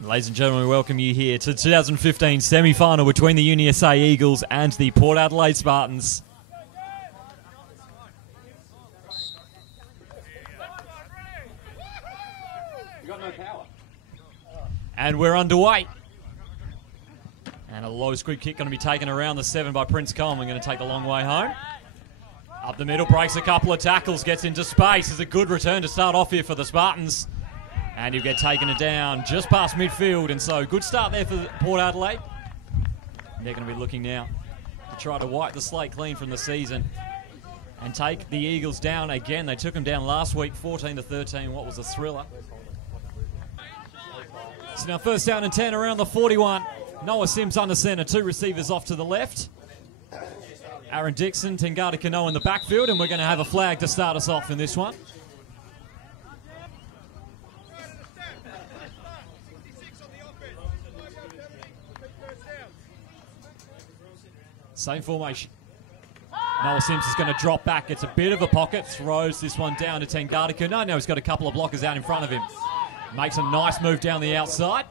And ladies and gentlemen, we welcome you here to the 2015 semi-final between the UniSA Eagles and the Port Adelaide Spartans. And we're underway. And a low squib kick going to be taken around the 7 by Prince Coleman, going to take the long way home. Up the middle, breaks a couple of tackles, gets into space. Is a good return to start off here for the Spartans. And he'll get taken down just past midfield. And so good start there for Port Adelaide. And they're going to be looking now to try to wipe the slate clean from the season and take the Eagles down again. They took them down last week, 14-13. What was a thriller. So now first down and 10 around the 41. Noah Sims under centre, 2 receivers off to the left. Aaron Dixon, Tengata Kano in the backfield, and we're going to have a flag to start us off in this one. Same formation. Noah Sims is going to drop back, gets a bit of a pocket, throws this one down to Tengata Kano. Now he's got a couple of blockers out in front of him. Makes a nice move down the outside.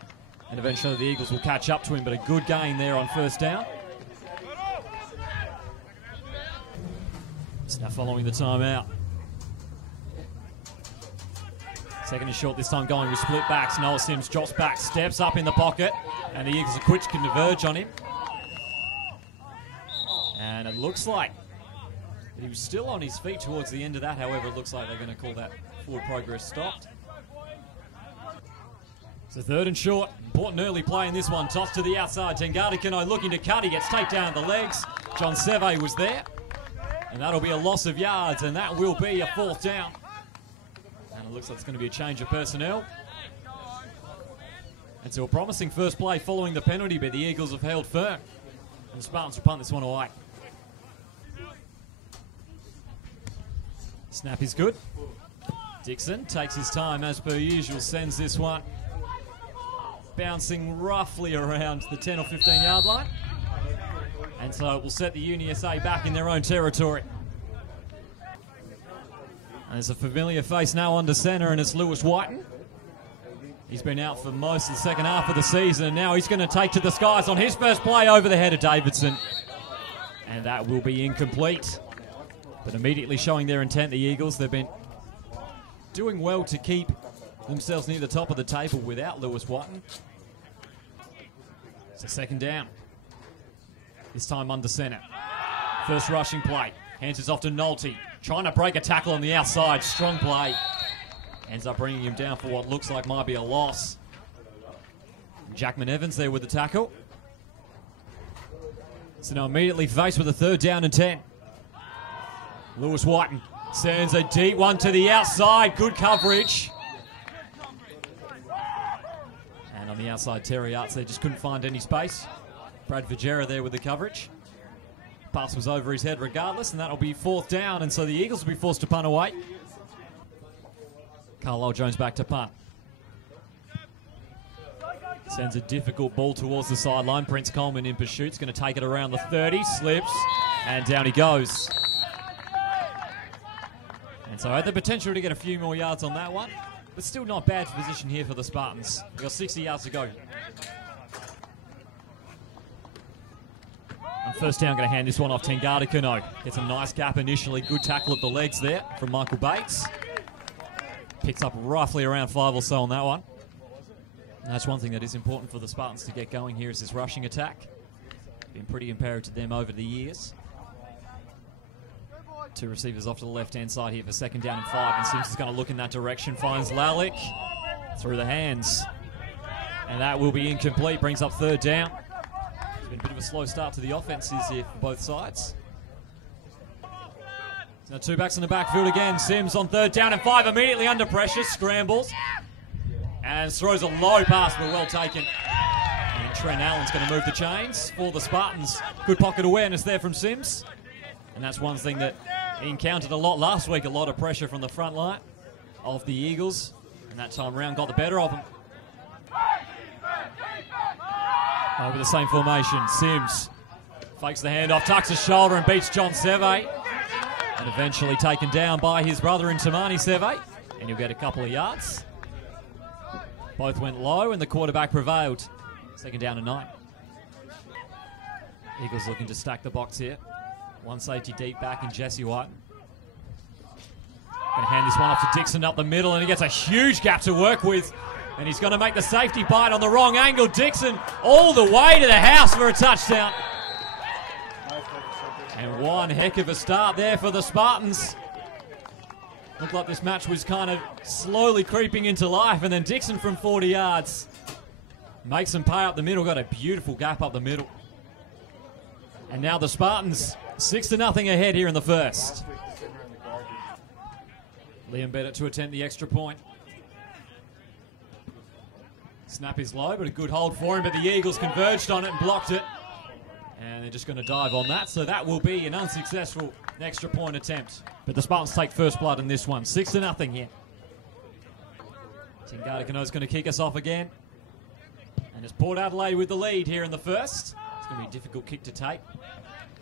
And eventually the Eagles will catch up to him, but a good gain there on first down. It's now following the timeout. Second and short this time, going with split backs. Noah Sims drops back, steps up in the pocket, and the Eagles are quick to converge on him. And it looks like he was still on his feet towards the end of that. However, it looks like they're going to call that forward progress stopped. So third and short, important early play in this one. Toss to the outside, Tengata Kano looking to cut, he gets taken down the legs. John Seve was there. And that'll be a loss of yards, and that will be a 4th down. And it looks like it's going to be a change of personnel. And so a promising first play following the penalty, but the Eagles have held firm. And the Spartans will punt this one away. Snap is good. Dixon takes his time as per usual, sends this one bouncing roughly around the 10 or 15 yard line. And so it will set the UniSA back in their own territory. And there's a familiar face now under centre, and it's Lewis Whiten. He's been out for most of the second half of the season, and now he's going to take to the skies on his first play over the head of Davidson. And that will be incomplete. But immediately showing their intent, the Eagles, they've been doing well to keep themselves near the top of the table without Lewis Whiten. So second down. This time under centre. First rushing play. Hands it off to Nolte. Trying to break a tackle on the outside. Strong play. Ends up bringing him down for what looks like might be a loss. Jackman Evans there with the tackle. So now immediately faced with a third down and 10. Lewis Whiten sends a deep one to the outside. Good coverage. And on the outside, Terry Arts there just couldn't find any space. Brad Vigera there with the coverage. Pass was over his head regardless, and that'll be 4th down, and so the Eagles will be forced to punt away. Carlisle Jones back to punt. Sends a difficult ball towards the sideline. Prince Coleman in pursuit. Going to take it around the 30, slips, and down he goes. And so had the potential to get a few more yards on that one, but still not bad position here for the Spartans. We've got 60 yards to go. And first down, going to hand this one off Tengata Kano. Gets a nice gap initially. Good tackle at the legs there from Michael Bates. Picks up roughly around 5 or so on that one. And that's one thing that is important for the Spartans to get going here is this rushing attack. Been pretty imperative to them over the years. 2 receivers off to the left-hand side here for second down and 5. And Sims is going to look in that direction. Finds Lalick through the hands. And that will be incomplete. Brings up 3rd down. It's been a bit of a slow start to the offenses here for both sides. So now 2 backs in the backfield again. Sims on 3rd down and 5. Immediately under pressure. Scrambles. And throws a low pass, but well taken. And Trent Allen's going to move the chains for the Spartans. Good pocket awareness there from Sims. And that's one thing that he encountered a lot last week. A lot of pressure from the front line of the Eagles. And that time around got the better of him. Over the same formation, Sims fakes the handoff, tucks his shoulder and beats John Seve. And eventually taken down by his brother in Tamani Seve. And he'll get a couple of yards. Both went low and the quarterback prevailed. Second down and 9. Eagles looking to stack the box here. One safety deep back in Jesse White. Going to hand this one off to Dixon up the middle, and he gets a huge gap to work with. And he's going to make the safety bite on the wrong angle. Dixon all the way to the house for a touchdown. And one heck of a start there for the Spartans. Looked like this match was kind of slowly creeping into life, and then Dixon from 40 yards makes them pay up the middle. Got a beautiful gap up the middle. And now the Spartans 6-0 ahead here in the first. Liam Bennett to attempt the extra point. Snap is low, but a good hold for him, but the Eagles converged on it and blocked it. And they're just going to dive on that, so that will be an unsuccessful extra point attempt. But the Spartans take first blood in this one. 6-0 here. Tingata Kano's going to kick us off again. And it's Port Adelaide with the lead here in the first. It's going to be a difficult kick to take.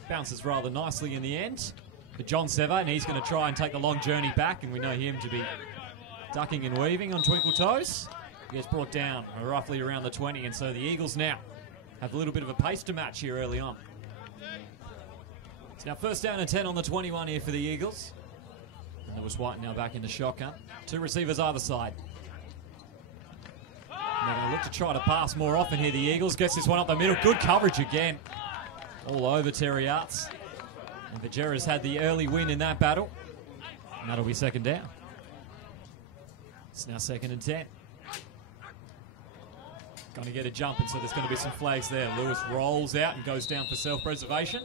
Bounces rather nicely in the end. But John Sever, and he's going to try and take the long journey back, and we know him to be ducking and weaving on twinkle toes. He gets brought down roughly around the 20, and so the Eagles now have a little bit of a pace to match here early on. It's now first down and 10 on the 21 here for the Eagles. And Lewis White now back into shotgun. 2 receivers either side. And they're going to look to try to pass more often here. The Eagles gets this one up the middle. Good coverage again. All over Terry Arts. And Vajera's had the early win in that battle. And that'll be second down. It's now second and 10. Going to get a jump, and so there's going to be some flags there. Lewis rolls out and goes down for self-preservation.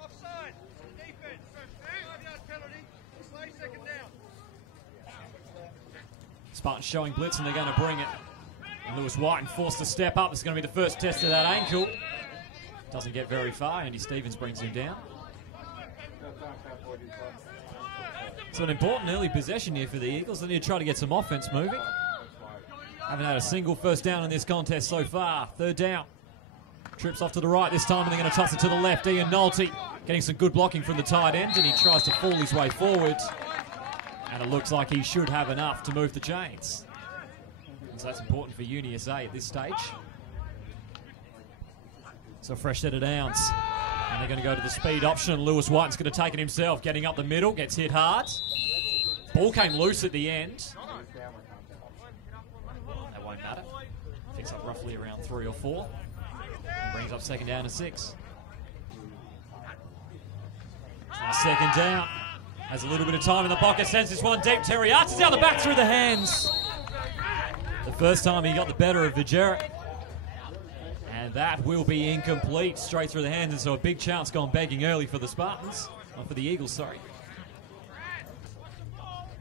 Offside. Defense. 5-yard penalty. Slay second down. Spartans showing blitz, and they're going to bring it. And Lewis White forced to step up. It's going to be the first test of that ankle. Doesn't get very far. Andy Stevens brings him down. So an important early possession here for the Eagles. They need to try to get some offense moving. Haven't had a single first down in this contest so far. Third down. Trips off to the right this time, and they're going to toss it to the left. Ian Nolte getting some good blocking from the tight end, and he tries to fall his way forward. And it looks like he should have enough to move the chains. And so that's important for UniSA at this stage. So fresh set of downs. And they're going to go to the speed option. Lewis White's going to take it himself, getting up the middle, gets hit hard. Ball came loose at the end. That won't matter. Picks up roughly around 3 or 4. And brings up second down and 6. Now second down. Has a little bit of time in the pocket, sends this one deep. Terry Arts is down the back through the hands. The first time he got the better of Vajera. And that will be incomplete, straight through the hands. And so a big chance gone begging early for the Spartans. Or for the Eagles, sorry.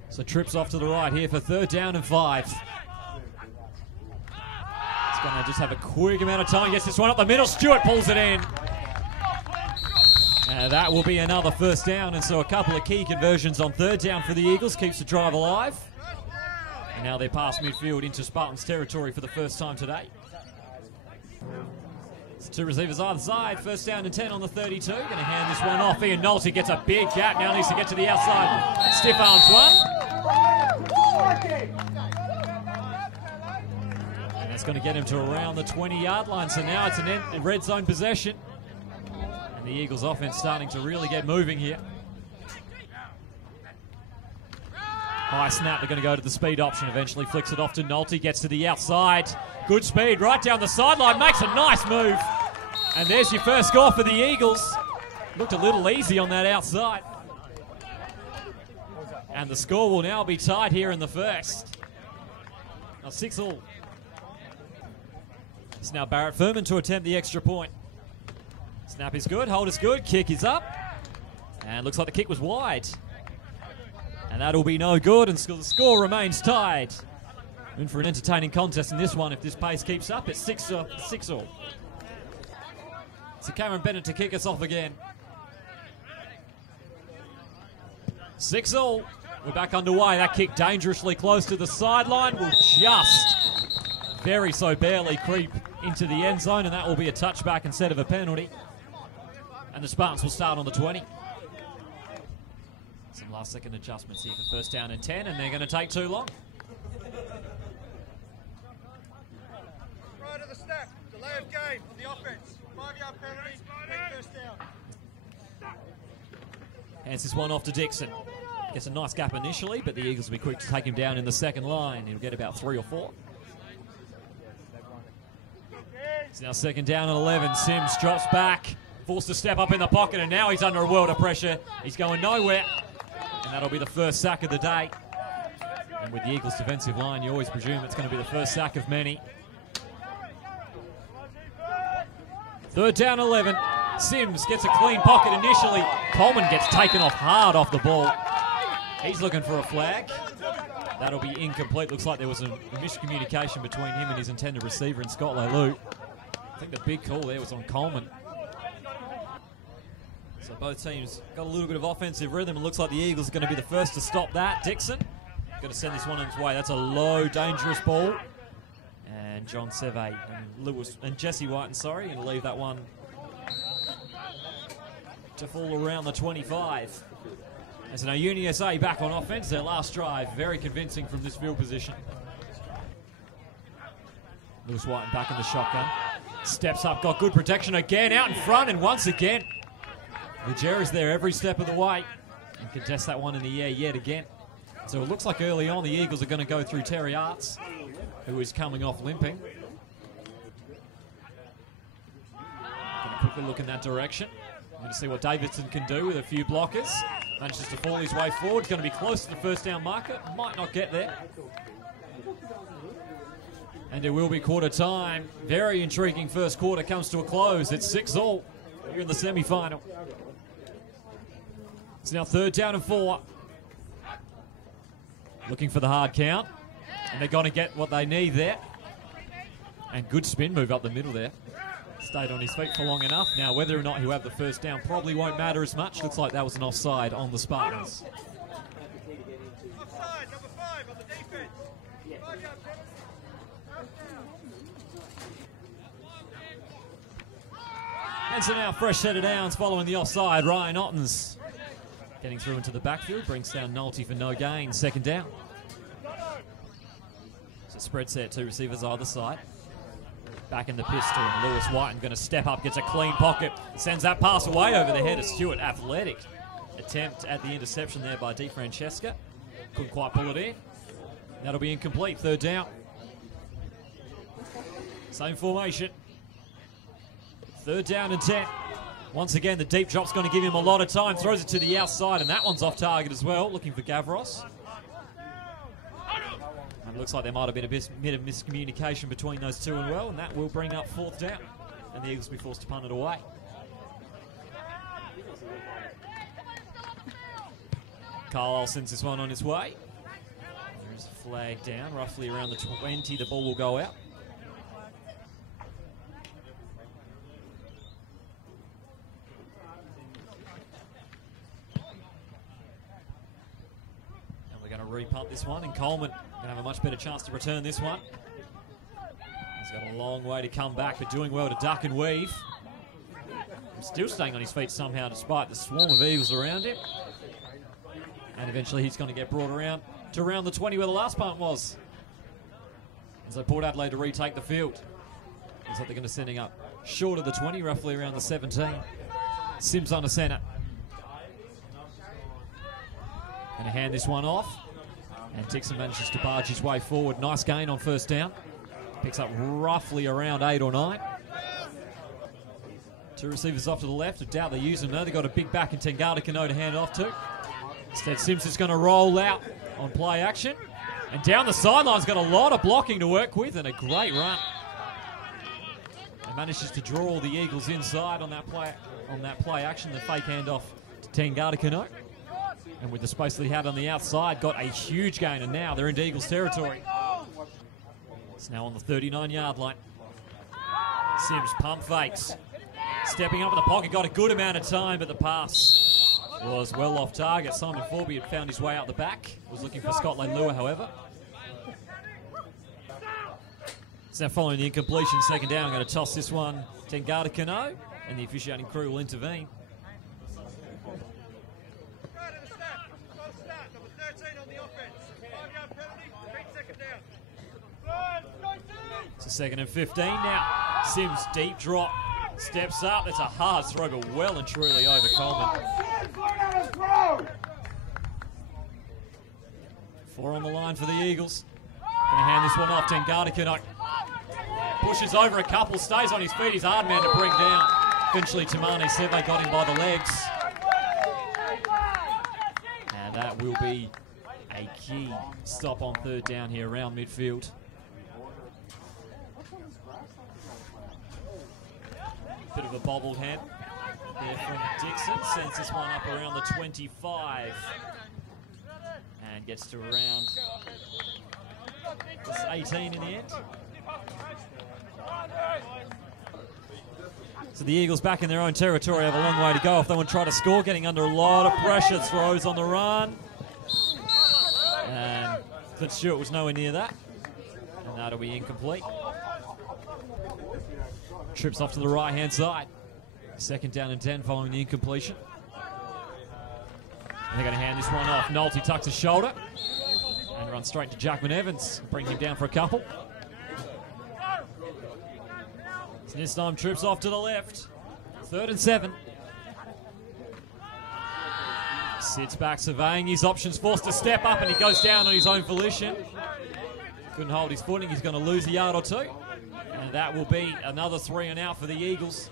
So trips off to the right here for third down and 5. It's going to just have a quick amount of time. Gets this one up the middle. Stewart pulls it in. And that will be another first down. And so a couple of key conversions on third down for the Eagles. Keeps the drive alive. And now they're past midfield into Spartans territory for the first time today. It's 2 receivers either side. First down and 10 on the 32. Going to hand this one off. Ian Nolte gets a big gap. Now needs to get to the outside. Stiff arms one. And that's going to get him to around the 20-yard line. So now it's a red zone possession. And the Eagles offense starting to really get moving here. High snap, they're going to go to the speed option. Eventually flicks it off to Nolte, gets to the outside. Good speed, right down the sideline, makes a nice move. And there's your first score for the Eagles. Looked a little easy on that outside. And the score will now be tied here in the first. Now 6-all. It's now Barrett Furman to attempt the extra point. Snap is good, hold is good, kick is up. And looks like the kick was wide. And that'll be no good, and the score remains tied. In for an entertaining contest in this one if this pace keeps up. It's 6-all. So Cameron Bennett to kick us off again. 6-all. We're back underway. That kick dangerously close to the sideline will just very so barely creep into the end zone, and that will be a touchback instead of a penalty. And the Spartans will start on the 20. Some last-second adjustments here for first down and 10, and they're going to take too long. Delay of game on the offense. 5-yard penalty, take first down. Hands this one off to Dixon. Gets a nice gap initially, but the Eagles will be quick to take him down in the second line. He'll get about 3 or 4. It's now second down and 11. Sims drops back, forced to step up in the pocket, and now he's under a world of pressure. He's going nowhere, and that'll be the first sack of the day. And with the Eagles' defensive line, you always presume it's going to be the first sack of many. Third down 11. Sims gets a clean pocket initially. Coleman gets taken off hard off the ball. He's looking for a flag. That'll be incomplete. Looks like there was a miscommunication between him and his intended receiver in Scott Leilou. I think the big call there was on Coleman. So both teams got a little bit of offensive rhythm. It looks like the Eagles are going to be the first to stop that. Dixon got to send this one on its way. That's a low, dangerous ball. And John Seve and Jesse White, going to leave that one to fall around the 25. As now UniSA back on offense, their last drive, very convincing from this field position. Lewis White back in the shotgun. Steps up, got good protection again, out in front, and once again, Legera's there every step of the way. And contests that one in the air yet again. So it looks like early on the Eagles are going to go through Terry Arts, who is coming off limping. Going to quickly look in that direction. Going to see what Davidson can do with a few blockers. Manages to fall his way forward. Going to be close to the first down marker. Might not get there. And it will be quarter time. Very intriguing first quarter comes to a close. It's 6-all here in the semi-final. It's now third down and 4. Looking for the hard count. And they're going to get what they need there. And good spin move up the middle there. Stayed on his feet for long enough. Now, whether or not he'll have the first down probably won't matter as much. Looks like that was an offside on the Spartans. Offside, number 5 on the defense. 5-yard penalty. And so now fresh set of downs following the offside. Ryan Ottens getting through into the backfield. Brings down Nolte for no gain. Second down. So spread set, 2 receivers either side. Back in the pistol, and Lewis Whiten going to step up, gets a clean pocket, sends that pass away over the head of Stewart. Athletic attempt at the interception there by DeFrancesca. Couldn't quite pull it in. That'll be incomplete, third down. Same formation. Third down and 10. Once again, the deep drop's going to give him a lot of time. Throws it to the outside, and that one's off target as well. Looking for Gavros. And it looks like there might have been a bit of miscommunication between those two and well, and that will bring up fourth down. And the Eagles will be forced to punt it away. Carlisle sends this one on its way. There's a flag down, roughly around the 20. The ball will go out. Repunt this one, and Coleman going to have a much better chance to return this one. He's got a long way to come back, but doing well to duck and weave. Still staying on his feet somehow despite the swarm of Eagles around him. And eventually he's going to get brought around to around the 20 where the last punt was. As they Port Adelaide to retake the field. Looks like they're going to sending up short of the 20, roughly around the 17. Sims under centre. Going to hand this one off. And Dixon manages to barge his way forward. Nice gain on first down. Picks up roughly around 8 or 9. 2 receivers off to the left. I doubt they use them though. They've got a big back in Tengata Kano to hand it off to. Instead, Sims is going to roll out on play action. And down the sideline's got a lot of blocking to work with and a great run. And manages to draw the Eagles inside on that play action. The fake handoff to Tengata Kano. And with the space that he had on the outside, got a huge gain, and now they're into Eagles territory. It's now on the 39-yard line. Sims pump fakes. Stepping up in the pocket, got a good amount of time, but the pass was well off target. Simon Forby had found his way out the back. Was looking for Scott Leilua, however. So now following the incompletion, second down, going to toss this one. Tengata Kano, and the officiating crew will intervene. So second and 15 now. Sims deep drop, steps up. It's a hard throw, but well and truly over Coleman. 4 on the line for the Eagles. Going to hand this one off. Tengata pushes over a couple, stays on his feet. He's a hard man to bring down. Eventually, Tamane Seve got him by the legs. And that will be a key stop on third down here around midfield. Bit of a bobbled head there from Dixon. Sends this one up around the 25. And gets to around this 18 in the end. So the Eagles back in their own territory have a long way to go if they want to try to score. Getting under a lot of pressure. Throws on the run. And Clint Stewart was nowhere near that. And that'll be incomplete. Trips off to the right-hand side. 2nd down and 10 following the incompletion. And they're going to hand this one off. Nolte tucks his shoulder and runs straight to Jackman Evans. Bring him down for a couple. So this time trips off to the left. 3rd and 7. Sits back surveying his options. Forced to step up and he goes down on his own volition. Couldn't hold his footing. He's going to lose a yard or two. And that will be another 3 and out for the Eagles.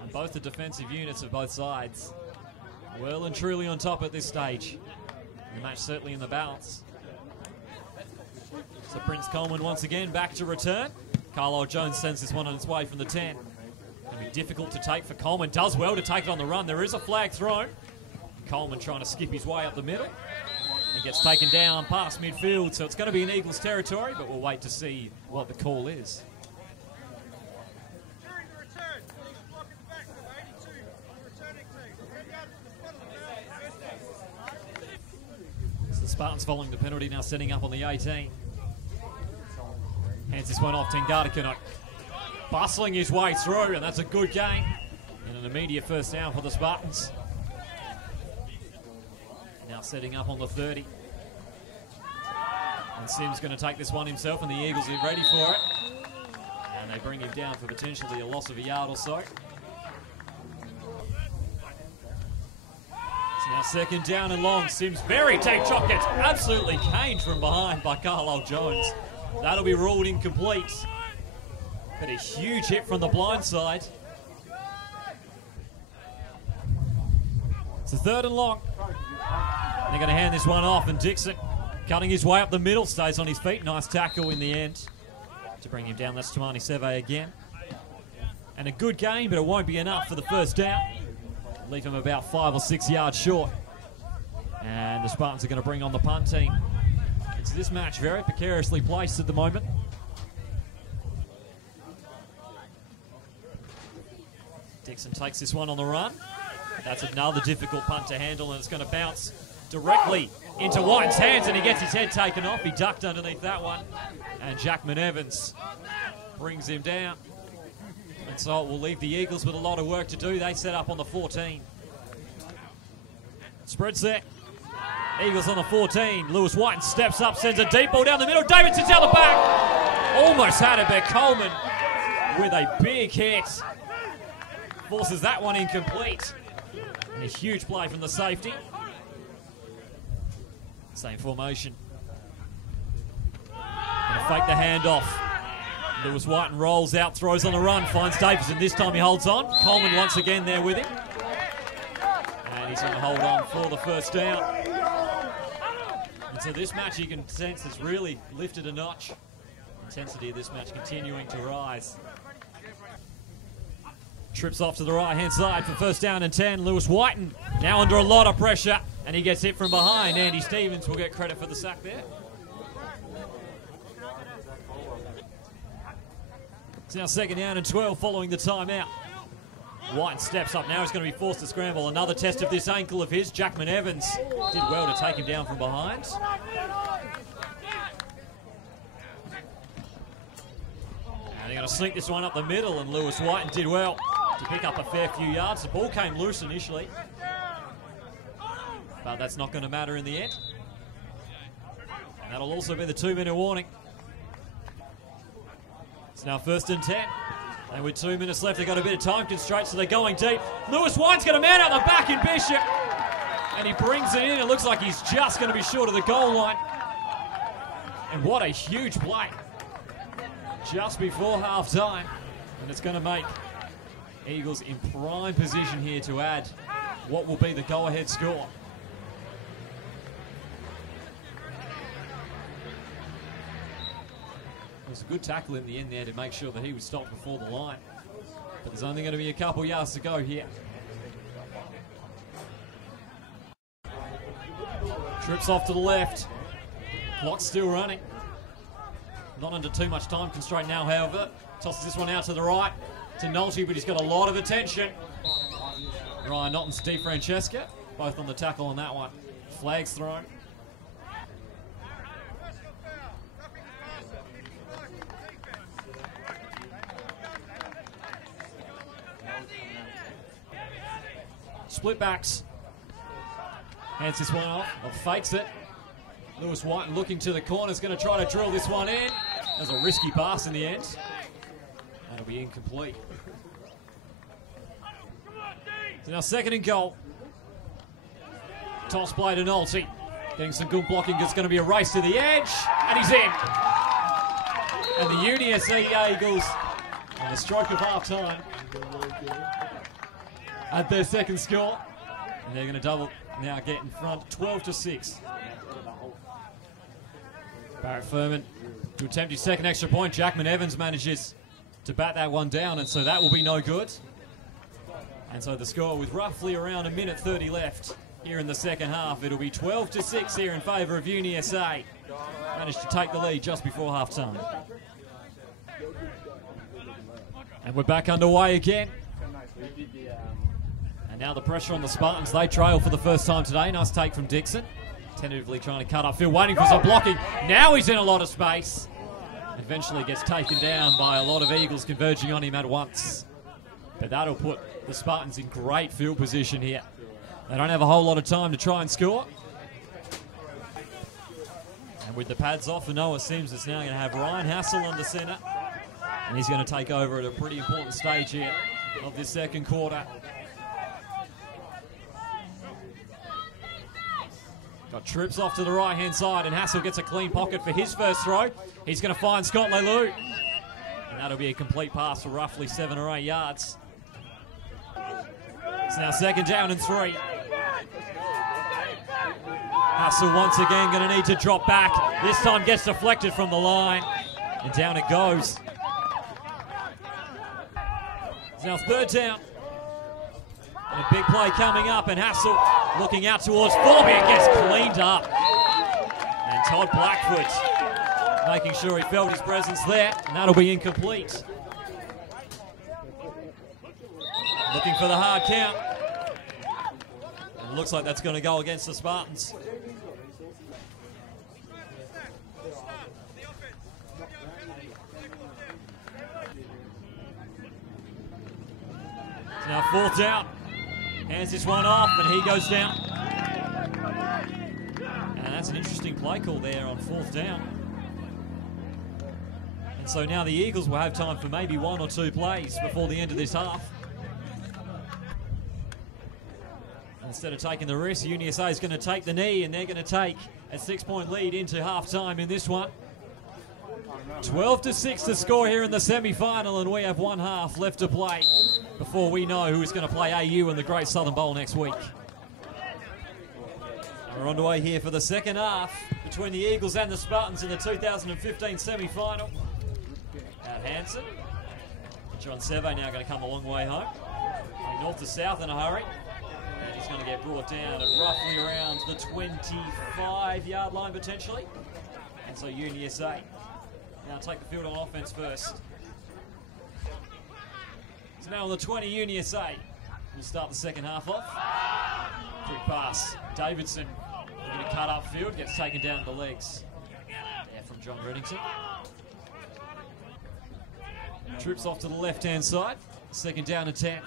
And both the defensive units of both sides well and truly on top at this stage. The match certainly in the balance. So Prince Coleman once again back to return. Carlisle Jones sends this one on its way from the 10. Going to be difficult to take for Coleman. Does well to take it on the run. There is a flag thrown. Coleman trying to skip his way up the middle. He gets taken down past midfield. So it's going to be an Eagles territory, but we'll wait to see what the call is. During the return, Eagles block in the back of 82 on the returning team. Red yard to the front of the field. So the Spartans following the penalty, now setting up on the 18. Hands this one off. Tengata bustling his way through, and that's a good gain. And an immediate first down for the Spartans. Now setting up on the 30. And Sims going to take this one himself, and the Eagles are ready for it. And they bring him down for potentially a loss of a yard or so. So now 2nd down and long. Sims very take shot, gets absolutely caned from behind by Carlisle Jones. That'll be ruled incomplete. But a huge hit from the blind side. It's a 3rd and long. They're going to hand this one off, and Dixon cutting his way up the middle, stays on his feet. Nice tackle in the end to bring him down. That's Tamane Seve again. And a good game, but it won't be enough for the first down. Leave him about 5 or 6 yards short. And the Spartans are going to bring on the punt team. So this match very precariously placed at the moment. Dixon takes this one on the run. That's another difficult punt to handle, and it's going to bounce directly into Whiten's hands, and he gets his head taken off. He ducked underneath that one, and Jackman Evans brings him down. And so it will leave the Eagles with a lot of work to do. They set up on the 14. Spread set. Eagles on the 14. Lewis Whiten steps up, sends a deep ball down the middle. Davidson's out the back. Almost had it, but Coleman with a big hit. Forces that one incomplete. And a huge play from the safety. Same formation. Gonna fake the handoff. Lewis Whiten rolls out, throws on the run, finds Davison. This time he holds on. Coleman once again there with him. And he's going to hold on for the first down. And so this match, you can sense, has really lifted a notch. Intensity of this match continuing to rise. Trips off to the right-hand side for 1st down and 10. Lewis Whiten now under a lot of pressure, and he gets hit from behind. Andy Stevens will get credit for the sack there. It's now 2nd down and 12 following the timeout. Whiten steps up now. He's going to be forced to scramble. Another test of this ankle of his. Jackman Evans did well to take him down from behind. And they're going to sneak this one up the middle, and Lewis Whiten did well to pick up a fair few yards. The ball came loose initially, but that's not going to matter in the end. And that'll also be the 2-minute warning. It's now 1st and 10. And with 2 minutes left, they've got a bit of time constraint, so they're going deep. Lewis White's got a man out the back in Bishop. And he brings it in. It looks like he's just going to be short of the goal line. And what a huge play. Just before half-time. And it's going to make Eagles in prime position here to add what will be the go-ahead score. It was a good tackle in the end there to make sure that he was stopped before the line. But there's only going to be a couple yards to go here. Trips off to the left. Clock's still running. Not under too much time constraint now, however. Tosses this one out to the right to Nolte, but he's got a lot of attention. Ryan Notton's Di Francesca, both on the tackle on that one. Flags thrown. Split backs. Hands this one off, or fakes it. Lewis White looking to the corner, is going to try to drill this one in. That was a risky pass in the end. That'll be incomplete. So now second and goal. Toss play to Nolte. Getting some good blocking. It's going to be a race to the edge. And he's in. And the UniSA Eagles, on the stroke of half time, at their second score. And they're going to double now, get in front 12-6. Barrett Furman to attempt his second extra point. Jackman Evans manages to bat that one down, and so that will be no good. And so the score, with roughly around 1:30 left here in the second half, it'll be 12-6 here in favour of UniSA. Managed to take the lead just before half time. And we're back underway again. And now the pressure on the Spartans. They trail for the first time today. Nice take from Dixon. Tentatively trying to cut upfield, waiting for some blocking. Now he's in a lot of space. Eventually gets taken down by a lot of Eagles converging on him at once. But that'll put the Spartans in great field position here. They don't have a whole lot of time to try and score. And with the pads off for Noah Sims, it's now going to have Ryan Hassel under centre. And he's going to take over at a pretty important stage here of this second quarter. Got trips off to the right-hand side, and Hassel gets a clean pocket for his first throw. He's going to find Scott Leilou. And that'll be a complete pass for roughly 7 or 8 yards. It's now second down and 3. Hassel once again going to need to drop back. This time gets deflected from the line, and down it goes. It's now third down. And a big play coming up, and Hassel looking out towards Forby and gets cleaned up. And Todd Blackfoot making sure he felt his presence there, and that'll be incomplete. Looking for the hard count. And it looks like that's going to go against the Spartans. It's now fourth down. Hands this one off, and he goes down. And that's an interesting play call there on fourth down. And so now the Eagles will have time for maybe 1 or 2 plays before the end of this half. Instead of taking the risk, UniSA is going to take the knee, and they're going to take a 6-point lead into half-time in this one. 12-6 to score here in the semi-final, and we have 1 half left to play before we know who is going to play AU in the Great Southern Bowl next week. We're underway here for the second half between the Eagles and the Spartans in the 2015 semi-final. At Hansen. John Seve now going to come a long way home. North to south in a hurry. And he's going to get brought down at roughly around the 25-yard line potentially. And so UniSA now take the field on offense first. So now on the 20, UniSA will start the second half off. Quick pass. Davidson going to cut upfield, gets taken down to the legs. Yeah, from John Reddington. Trips off to the left-hand side. Second down and 10.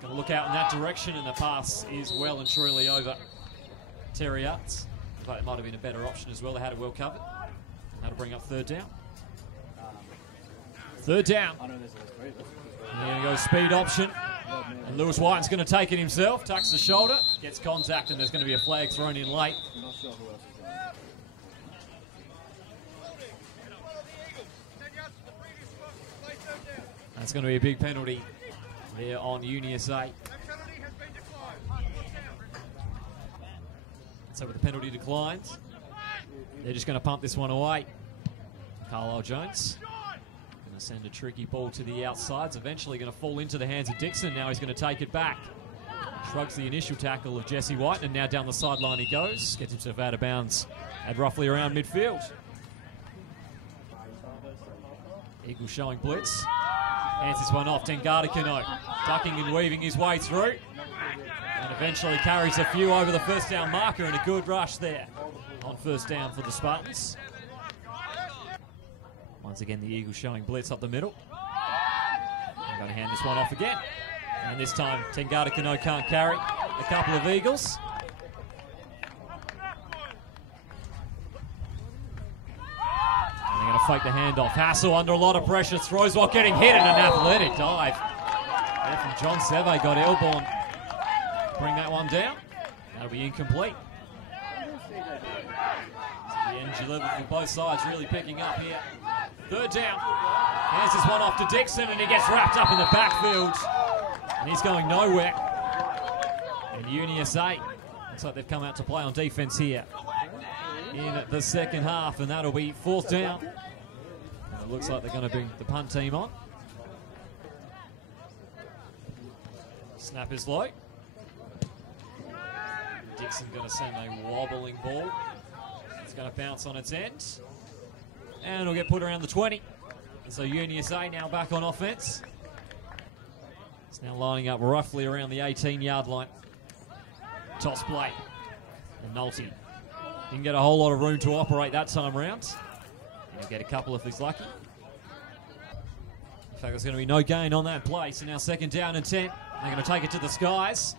Going to look out in that direction, and the pass is well and truly over Terry Arts. But it might have been a better option as well. They had it well covered. That'll bring up third down. Third down. And they're going to go speed option. And Lewis Whiten's going to take it himself. Tucks the shoulder. Gets contact, and there's going to be a flag thrown in late. That's going to be a big penalty there on UniSA. So with the penalty declines, they're just going to pump this one away. Carlisle Jones going to send a tricky ball to the outsides. Eventually going to fall into the hands of Dixon. Now he's going to take it back. Shrugs the initial tackle of Jesse White, and now down the sideline he goes. Gets himself out of bounds at roughly around midfield. Eagles showing blitz. Hands this one off. Tengata Kano ducking and weaving his way through. And eventually carries a few over the first down marker, and a good rush there on first down for the Spartans. Once again, the Eagles showing blitz up the middle. I'm going to hand this one off again. And this time, Tengata Kano can't carry a couple of Eagles. And they're going to fake the handoff. Hassel under a lot of pressure, throws while getting hit, and an athletic dive there from John Seve. Got airborne. Bring that one down. That'll be incomplete. So the energy level for both sides really picking up here. Third down. Hands this one off to Dixon, and he gets wrapped up in the backfield. And he's going nowhere. And UniSA looks like they've come out to play on defense here in the second half, and that'll be fourth down. And it looks like they're going to bring the punt team on. Snap is low. Dixon going to send a wobbling ball. It's going to bounce on its end. And it'll get put around the 20. And so UniSA now back on offense. It's now lining up roughly around the 18-yard line. Toss play. And Nolte didn't get a whole lot of room to operate that time round. And he'll get a couple if he's lucky. In fact, there's going to be no gain on that play. So now second down and 10. They're going to take it to the skies.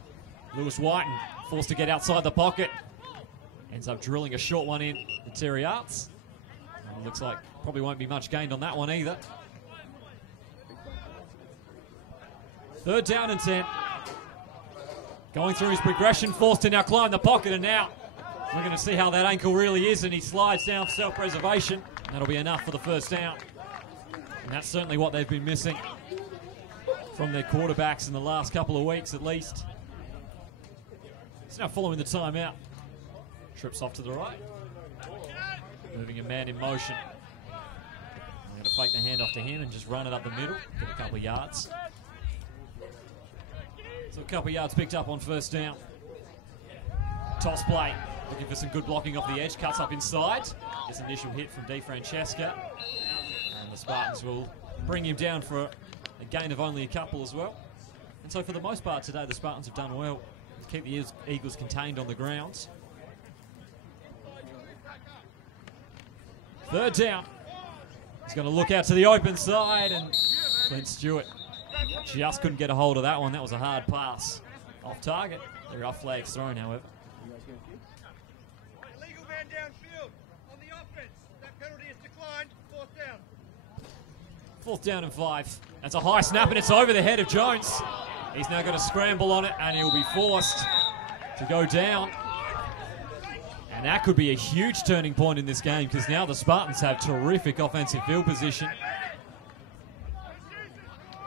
Lewis Whiten forced to get outside the pocket. Ends up drilling a short one in to Terry Arts. And it looks like probably won't be much gained on that one either. Third down and 10. Going through his progression, forced to now climb the pocket, and now we're going to see how that ankle really is, and he slides down for self-preservation. That'll be enough for the first down. And that's certainly what they've been missing from their quarterbacks in the last couple of weeks at least. He's now following the timeout. Trips off to the right. Moving a man in motion. I'm going to fake the handoff to him and just run it up the middle. Get a couple of yards. So a couple of yards picked up on first down. Toss play. Looking for some good blocking off the edge. Cuts up inside. Gets an initial hit from DeFrancesca. And the Spartans will bring him down for a gain of only a couple as well. And so for the most part today, the Spartans have done well to keep the Eagles contained on the ground. Third down. He's going to look out to the open side, and Clint Stewart just couldn't get a hold of that one. That was a hard pass. Off target. There are flags thrown, however. Illegal man downfield on the offense. That penalty is declined. Fourth down. Fourth down and 5. That's a high snap, and it's over the head of Jones. He's now going to scramble on it, and he'll be forced to go down. And that could be a huge turning point in this game, because now the Spartans have terrific offensive field position.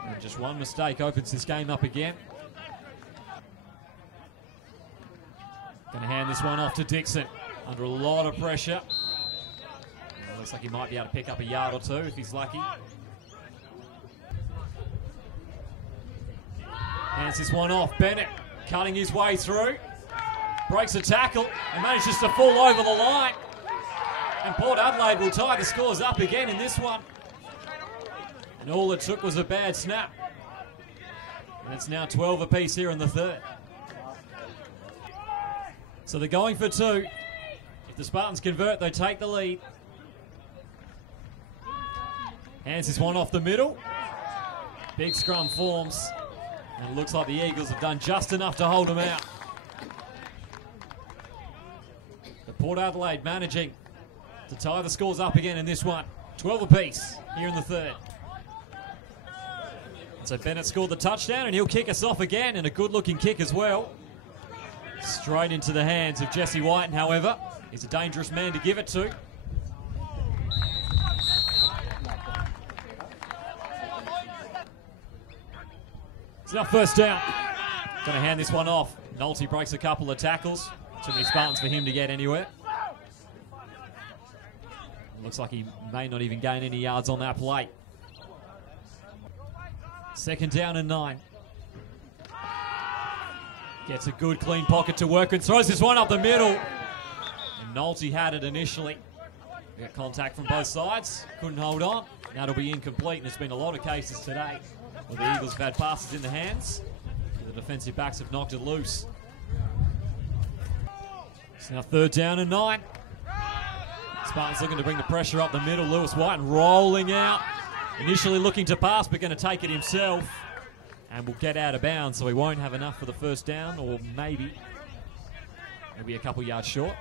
And just one mistake opens this game up again. Going to hand this one off to Dixon under a lot of pressure. It looks like he might be able to pick up a yard or two if he's lucky. Hands this one off. Bennett cutting his way through. Breaks a tackle and manages to fall over the line. And Port Adelaide will tie the scores up again in this one. And all it took was a bad snap. And it's now 12 apiece here in the third. So they're going for 2. If the Spartans convert, they take the lead. Hands this one off the middle. Big scrum forms. And it looks like the Eagles have done just enough to hold them out. But Port Adelaide managing to tie the scores up again in this one. 12 apiece here in the third. So Bennett scored the touchdown, and he'll kick us off again, and a good-looking kick as well. Straight into the hands of Jesse Whiten, however. He's a dangerous man to give it to. It's now first down. Going to hand this one off. Nolte breaks a couple of tackles. Too many Spartans for him to get anywhere. Looks like he may not even gain any yards on that play. Second down and 9. Gets a good clean pocket to work and throws this one up the middle. And Nolte had it initially. We got contact from both sides. Couldn't hold on. That'll be incomplete, and there's been a lot of cases today where the Eagles have had passes in the hands. The defensive backs have knocked it loose. It's now third down and 9. Spartans looking to bring the pressure up the middle. Lewis Whiten rolling out. Initially looking to pass, but going to take it himself. And will get out of bounds, so he won't have enough for the first down, or maybe a couple yards short.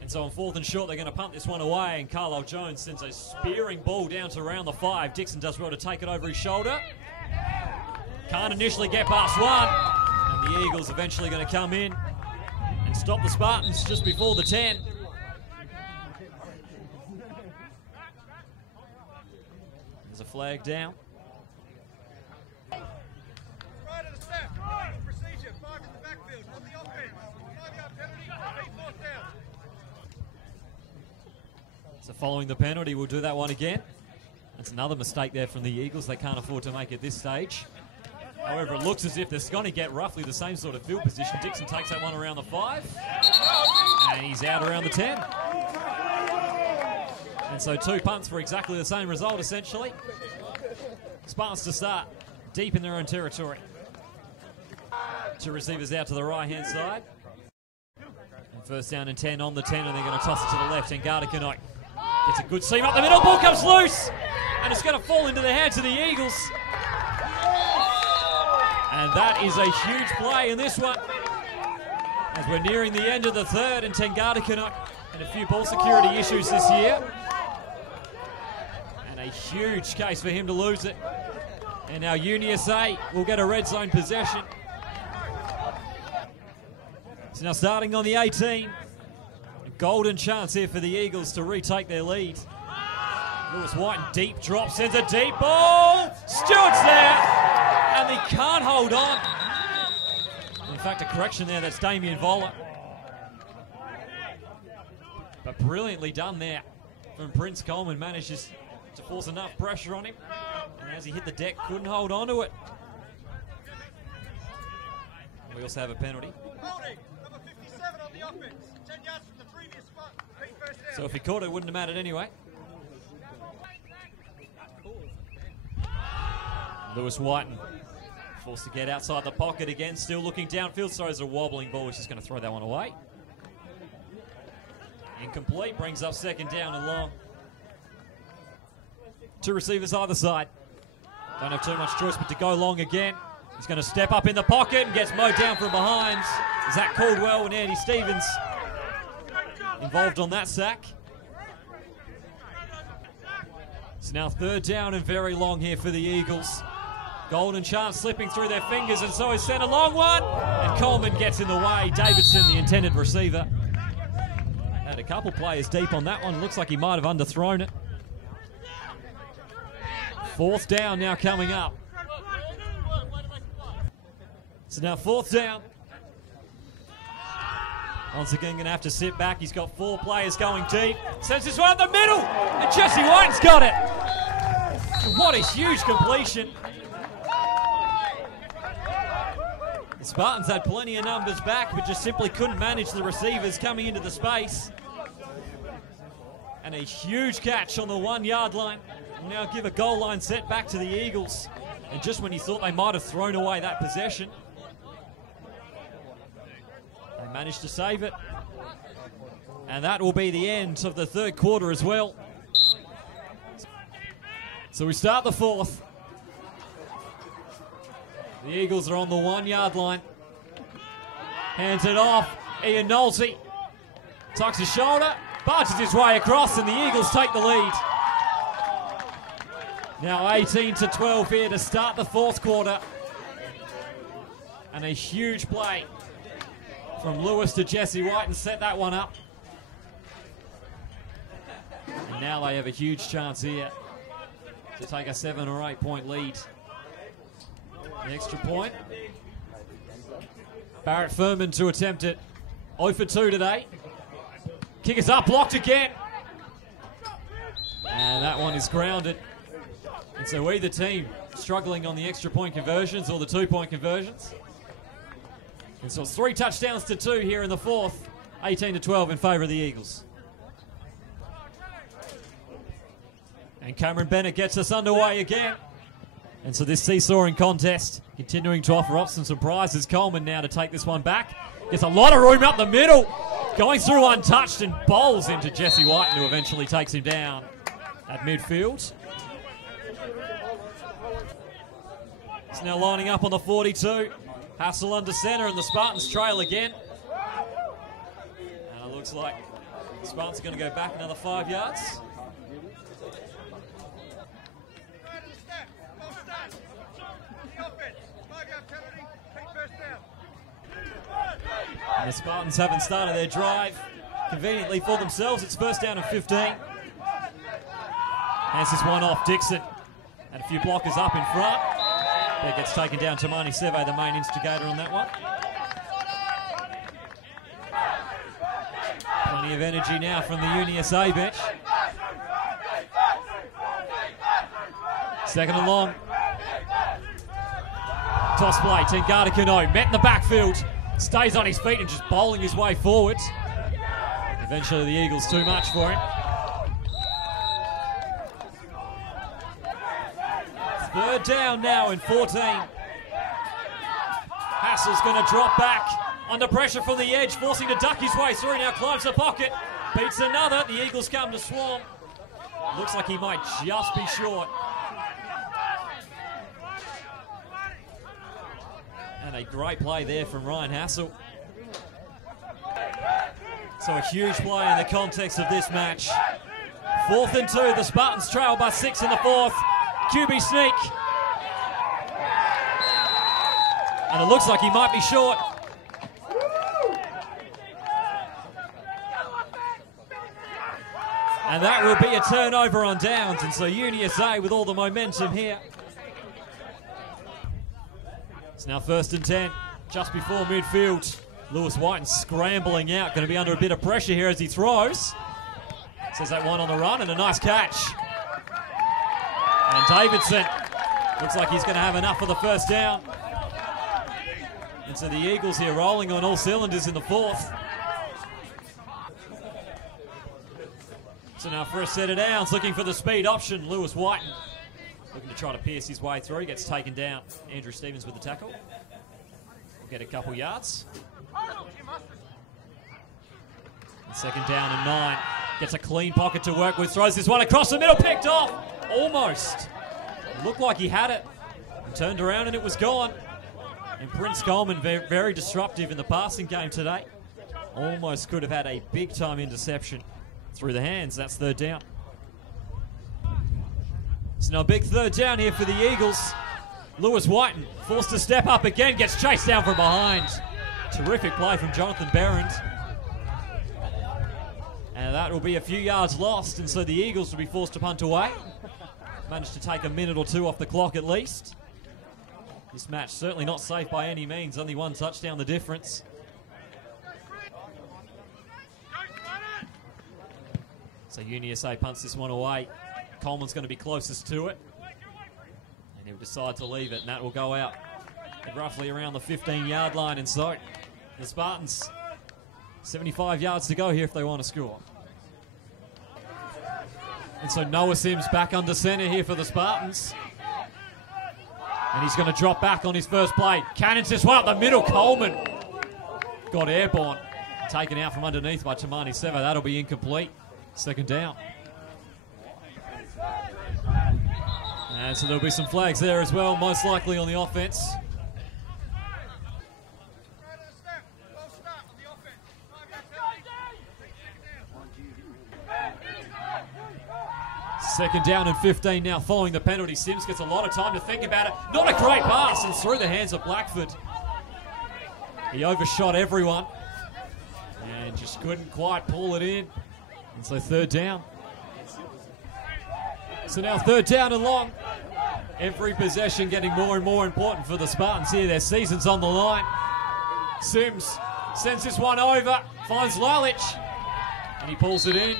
And so on 4th and short, they're going to punt this one away, and Carlisle Jones sends a spearing ball down to around the 5. Dixon does well to take it over his shoulder. Can't initially get past one, and the Eagles eventually going to come in and stop the Spartans just before the 10. There's a flag down. Right at the snap. Right. Procedure. 5 in the backfield. On the offense. 5-yard penalty. 4th down. So following the penalty, we'll do that one again. That's another mistake there from the Eagles. They can't afford to make it this stage. However, it looks as if they're going to get roughly the same sort of field position. Dixon takes that one around the 5. And he's out around the 10. And so 2 punts for exactly the same result, essentially. Spartans to start, deep in their own territory. 2 receivers out to the right-hand side. And first down and 10 on the 10, and they're going to toss it to the left. And Gardikanok gets a good seam up the middle. Ball comes loose, and it's going to fall into the hands of the Eagles. And that is a huge play in this one. As we're nearing the end of the 3rd, and Tengardikanok and a few ball security issues this year. And a huge case for him to lose it. And now UniSA will get a red zone possession. So now starting on the 18. A golden chance here for the Eagles to retake their lead. Lewis Whiten deep drop, sends a deep ball. Stewart's there. And they can't hold on. In fact, a correction there, that's Damien Voller. But brilliantly done there from Prince Coleman. Manages to force enough pressure on him. And as he hit the deck, couldn't hold on to it. We also have a penalty. Holding. Number 57 on the offense. 10 yards from the previous spot. 8 first down. So if he caught it, it wouldn't have mattered anyway. Lewis Whiten forced to get outside the pocket again, still looking downfield, throws a wobbling ball, he's just going to throw that one away. Incomplete, brings up second down and long. 2 receivers either side. Don't have too much choice but to go long again. He's going to step up in the pocket and gets mowed down from behind. Zach Caldwell and Andy Stevens involved on that sack. It's now 3rd down and very long here for the Eagles. Golden chance slipping through their fingers, and so is sent a long one. And Coleman gets in the way. Davidson, the intended receiver, had a couple players deep on that one. Looks like he might have underthrown it. 4th down now coming up. So now 4th down. Once again, going to have to sit back. He's got 4 players going deep. Sends this one up the middle, and Jesse White's got it. What a huge completion. The Spartans had plenty of numbers back, but just simply couldn't manage the receivers coming into the space. And a huge catch on the 1-yard line will now give a goal line set back to the Eagles. And just when you thought they might have thrown away that possession, they managed to save it. And that will be the end of the 3rd quarter as well. So we start the 4th. The Eagles are on the 1-yard line. Hands it off. Ian Nolte tucks his shoulder, barges his way across, and the Eagles take the lead. Now 18-12 here to start the fourth quarter. And a huge play from Lewis to Jesse White and set that one up. And now they have a huge chance here to take a 7 or 8 point lead. An extra point. Barrett Furman to attempt it. 0 for 2 today. Kick is up, blocked again. And that one is grounded. And so either team struggling on the extra point conversions or the 2 point conversions. And so it's 3 touchdowns to 2 here in the fourth. 18-12 in favour of the Eagles. And Cameron Bennett gets us underway again. And so this seesawing contest continuing to offer up some surprises. Coleman now to take this one back. Gets a lot of room up the middle. Going through untouched and bowls into Jesse White, who eventually takes him down at midfield. It's now lining up on the 42. Hassel under centre and the Spartans trail again. And it looks like the Spartans are going to go back another 5 yards. And the Spartans haven't started their drive conveniently for themselves. It's first down and 15. Hands this one off. Dixon and a few blockers up in front. That gets taken down. Tamani Seve, the main instigator on that one. Plenty of energy now from the UniSA bench. Second and long. Toss play. Tengata Kano met in the backfield. Stays on his feet and just bowling his way forward. Eventually the Eagles too much for him. Third down now in 14. Hassel's going to drop back. Under pressure from the edge, forcing to duck his way through. Now climbs the pocket. Beats another. The Eagles come to swarm. Looks like he might just be short. And a great play there from Ryan Hassel. So a huge play in the context of this match. 4th and 2. The Spartans trail by 6 in the fourth. QB sneak. And it looks like he might be short. And that will be a turnover on downs. And so UniSA with all the momentum here. It's now 1st and 10, just before midfield. Lewis White scrambling out, going to be under a bit of pressure here as he throws. Says that one on the run and a nice catch. And Davidson looks like he's going to have enough for the first down. And so the Eagles here rolling on all cylinders in the fourth. So now for a set of downs, looking for the speed option, Lewis White. Looking to try to pierce his way through. He gets taken down. Andrew Stevens with the tackle. We'll get a couple yards. And second down and 9. Gets a clean pocket to work with. Throws this one across the middle. Picked off. Almost. Looked like he had it. And turned around and it was gone. And Prince Coleman very disruptive in the passing game today. Almost could have had a big time interception through the hands. That's third down. So now a big third down here for the Eagles. Lewis Whiten forced to step up again, gets chased down from behind. Terrific play from Jonathan Berend. And that will be a few yards lost, and so the Eagles will be forced to punt away. Managed to take a minute or two off the clock at least. This match certainly not safe by any means, only one touchdown the difference. So UniSA punts this one away. Coleman's going to be closest to it. And he'll decide to leave it, and that will go out at roughly around the 15-yard line. And so the Spartans, 75 yards to go here if they want to score. And so Noah Sims back under center here for the Spartans. And he's going to drop back on his first play. Cannons this one up the middle. Coleman got airborne. Taken out from underneath by Tamani Seve. That'll be incomplete. Second down. And so there'll be some flags there as well, most likely on the offense. Second down and 15 now following the penalty. Sims gets a lot of time to think about it. Not a great pass, and through the hands of Blackford. He overshot everyone and just couldn't quite pull it in. And so third down. So now third down and long. Every possession getting more and more important for the Spartans here. Their season's on the line. Sims sends this one over, finds Lalich, and he pulls it in.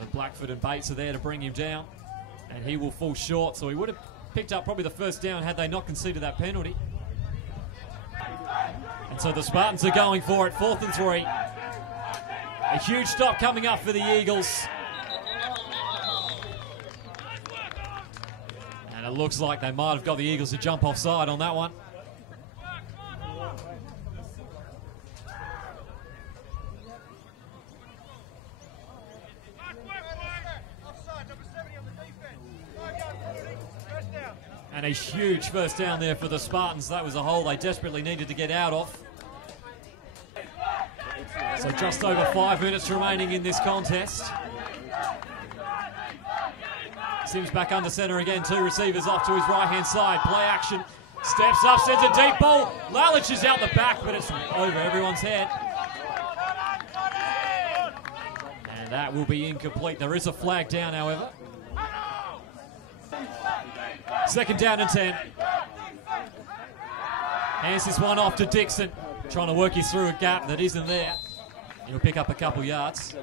And Blackford and Bates are there to bring him down, and he will fall short. So he would have picked up probably the first down had they not conceded that penalty. And so the Spartans are going for it, 4th and 3. A huge stop coming up for the Eagles. And it looks like they might have got the Eagles to jump offside on that one. And a huge first down there for the Spartans. That was a hole they desperately needed to get out of. So just over 5 minutes remaining in this contest. Sims back under centre again. 2 receivers off to his right-hand side. Play action. Steps up, sends a deep ball. Lalich is out the back, but it's over everyone's head. And that will be incomplete. There is a flag down, however. Second down and 10. Hands this one off to Dixon. Trying to work you through a gap that isn't there. He'll pick up a couple yards.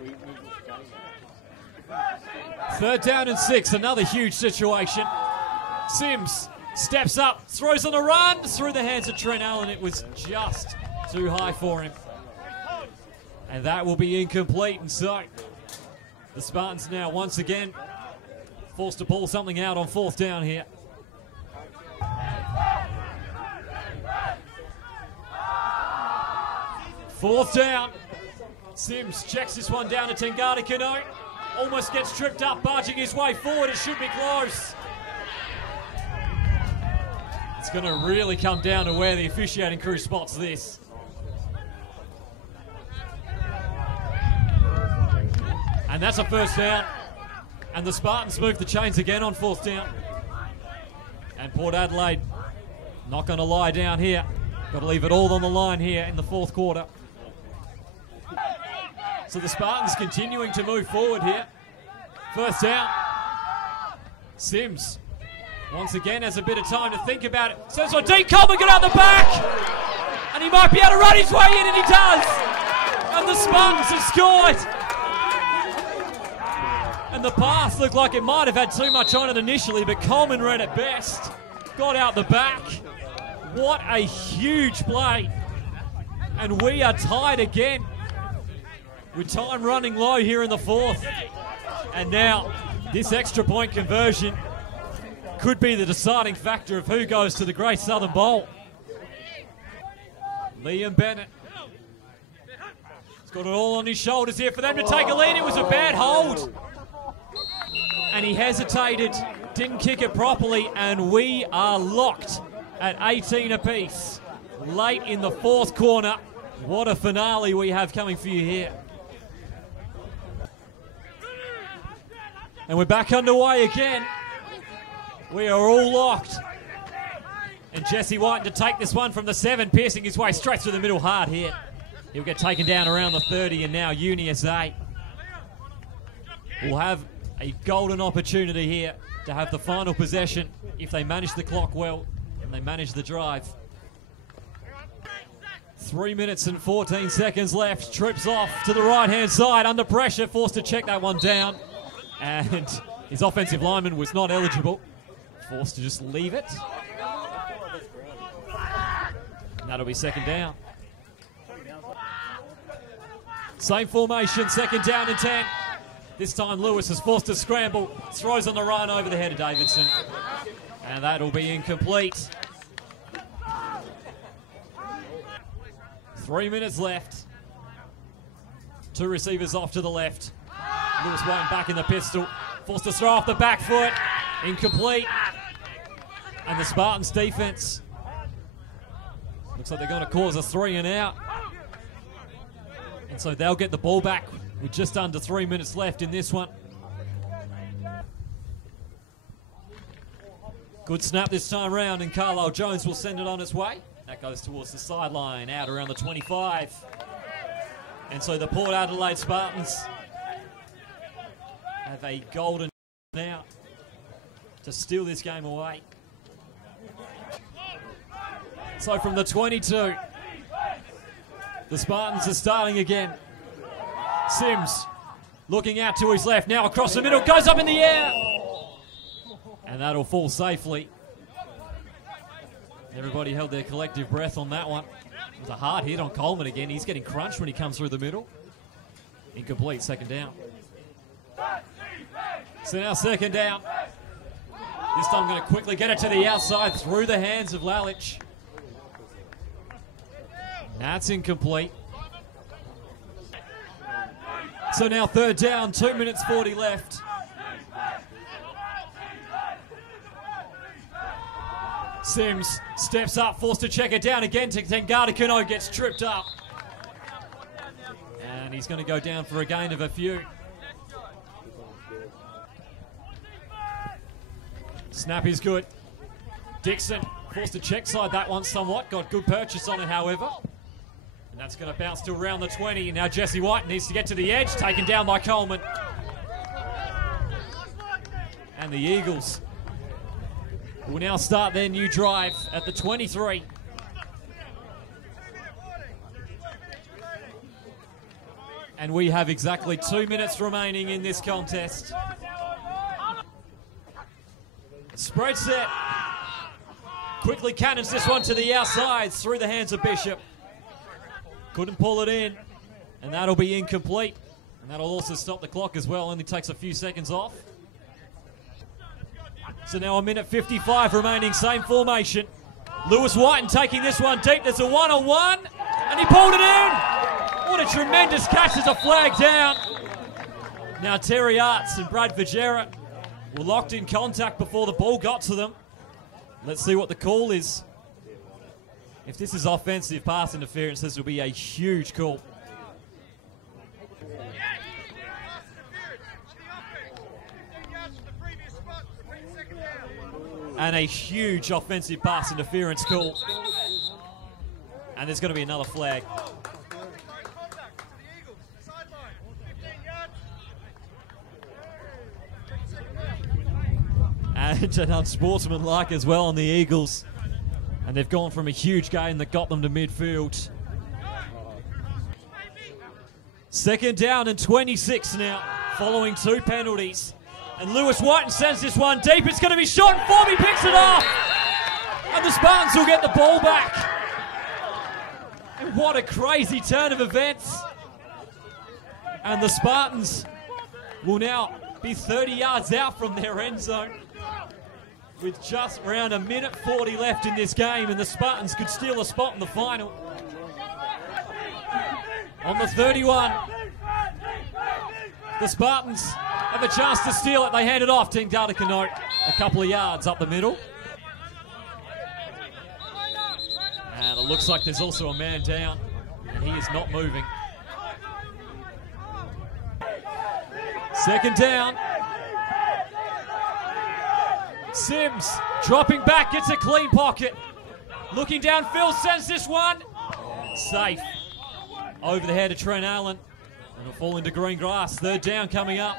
Third down and 6. Another huge situation. Sims steps up, throws on the run through the hands of Trent Allen. It was just too high for him. And that will be incomplete. And so the Spartans now once again forced to pull something out on 4th down here. Fourth down. Sims checks this one down to Tengati Kano. Almost gets tripped up, barging his way forward. It should be close. It's going to really come down to where the officiating crew spots this. And that's a first down. And the Spartans move the chains again on 4th down. And Port Adelaide not going to lie down here. Got to leave it all on the line here in the 4th quarter. So the Spartans continuing to move forward here. First down. Sims once again has a bit of time to think about it. Says on deep, Coleman get out the back. And he might be able to run his way in, and he does. And the Spartans have scored. And the pass looked like it might have had too much on it initially, but Coleman read it best. Got out the back. What a huge play. And we are tied again, with time running low here in the 4th. And now this extra point conversion could be the deciding factor of who goes to the Great Southern Bowl. Liam Bennett. He's got it all on his shoulders here for them to take a lead. It was a bad hold. And he hesitated, didn't kick it properly, and we are locked at 18 apiece. Late in the 4th quarter. What a finale we have coming for you here. And we're back underway again. We are all locked. And Jesse White to take this one from the 7, piercing his way straight through the middle, hard hit. He'll get taken down around the 30, and now UniSA will have a golden opportunity here to have the final possession if they manage the clock well and they manage the drive. 3 minutes and 14 seconds left. Trips off to the right-hand side under pressure, forced to check that one down. And his offensive lineman was not eligible. Forced to just leave it. And that'll be second down. Same formation, second down and 10. This time Lewis is forced to scramble. Throws on the run over the head of Davidson. And that'll be incomplete. 3 minutes left. 2 receivers off to the left. Lewis White back in the pistol. Forced to throw off the back foot. Incomplete. And the Spartans defense looks like they're going to cause a 3 and out. And so they'll get the ball back with just under 3 minutes left in this one. Good snap this time round, and Carlisle Jones will send it on its way. That goes towards the sideline, out around the 25. And so the Port Adelaide Spartans have a golden now to steal this game away. So from the 22, the Spartans are starting again. Sims looking out to his left, now across the middle, goes up in the air. And that'll fall safely. Everybody held their collective breath on that one. It was a hard hit on Coleman again. He's getting crunched when he comes through the middle. Incomplete, second down. So now second down. This time going to quickly get it to the outside through the hands of Lalich. That's incomplete. So now third down, 2 minutes 40 left. Sims steps up, forced to check it down again to Tengata Kano, gets tripped up. And he's going to go down for a gain of a few. Snap is good. Dixon forced to check side that one somewhat. Got good purchase on it, however. And that's going to bounce to around the 20. Now Jesse White needs to get to the edge, taken down by Coleman. And the Eagles will now start their new drive at the 23. And we have exactly 2 minutes remaining in this contest. Spread set. Quickly cannons this one to the outside through the hands of Bishop. Couldn't pull it in, and that'll be incomplete. And that'll also stop the clock as well, only takes a few seconds off. So now a minute 55 remaining, same formation. Lewis Whiten taking this one deep. There's a one-on-one, and he pulled it in. What a tremendous catch. There's a flag down. Now Terry Arts and Brad Vajera were locked in contact before the ball got to them. Let's see what the call is. If this is offensive pass interference, this will be a huge call. And a huge offensive pass interference call. And there's going to be another flag. And an unsportsmanlike as well on the Eagles. And they've gone from a huge gain that got them to midfield. Second down and 26 now, following two penalties. And Lewis Whiten sends this one deep. It's going to be short, and Formby picks it off. And the Spartans will get the ball back. And what a crazy turn of events. And the Spartans will now be 30 yards out from their end zone, with just around a minute 40 left in this game, and the Spartans could steal a spot in the final. On the 31, the Spartans have a chance to steal it. They hand it off. Tengata Kano a couple of yards up the middle. And it looks like there's also a man down, and he is not moving. Second down. Sims dropping back, gets a clean pocket. Looking downfield, sends this one. Safe. Over the head of Trent Allen. And it'll fall into green grass. Third down coming up.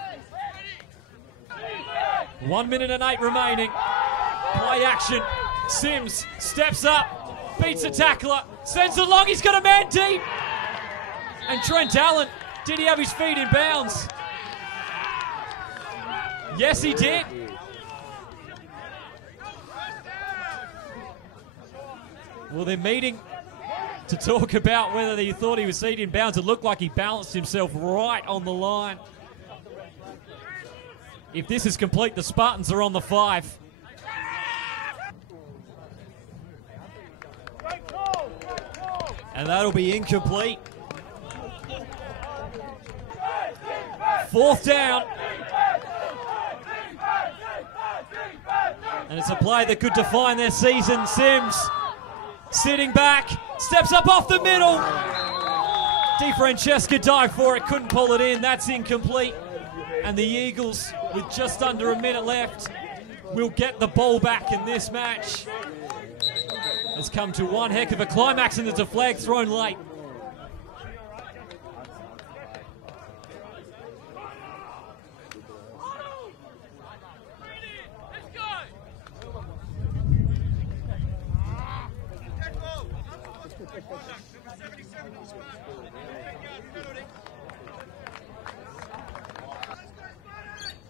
1 minute and 8 remaining. Play action. Sims steps up, beats a tackler, sends it long. He's got a man deep. And Trent Allen, did he have his feet in bounds? Yes, he did. Well, they're meeting to talk about whether he thought he was feet in bounds. It looked like he balanced himself right on the line. If this is complete, the Spartans are on the 5. And that'll be incomplete. Fourth down. And it's a play that could define their season. Sims sitting back, steps up off the middle. DeFrancesca dived for it, couldn't pull it in. That's incomplete. And the Eagles, with just under a minute left, will get the ball back in this match. It's come to one heck of a climax, and there's a flag thrown late.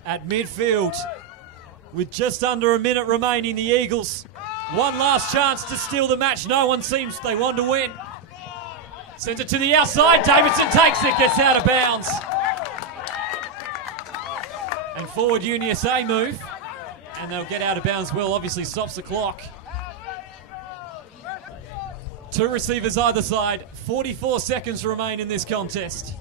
At midfield, with just under a minute remaining, the Eagles, one last chance to steal the match. No one seems they want to win. Sends it to the outside. Davidson takes it, gets out of bounds. And forward UniSA move, and they'll get out of bounds well. Obviously stops the clock. Two receivers either side. 44 seconds remain in this contest.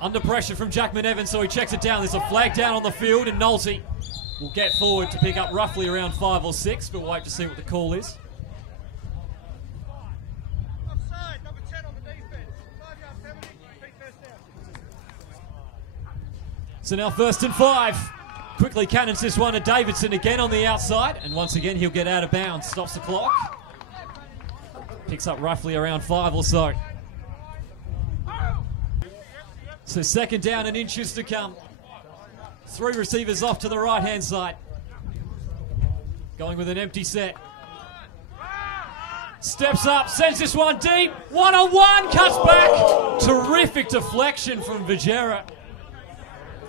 Under pressure from Jackman Evans, so he checks it down. There's a flag down on the field, and Nolte will get forward to pick up roughly around 5 or 6, but we'll wait to see what the call is. Offside, number 10 on the defense. 5-yard penalty, big first down. So now 1st and 5. Quickly cannons this one to Davidson again on the outside, and once again he'll get out of bounds. Stops the clock. Picks up roughly around 5 or so. So 2nd down and inches to come. 3 receivers off to the right-hand side. Going with an empty set. Steps up, sends this one deep. 1-on-1, cuts back. Terrific deflection from Vajera.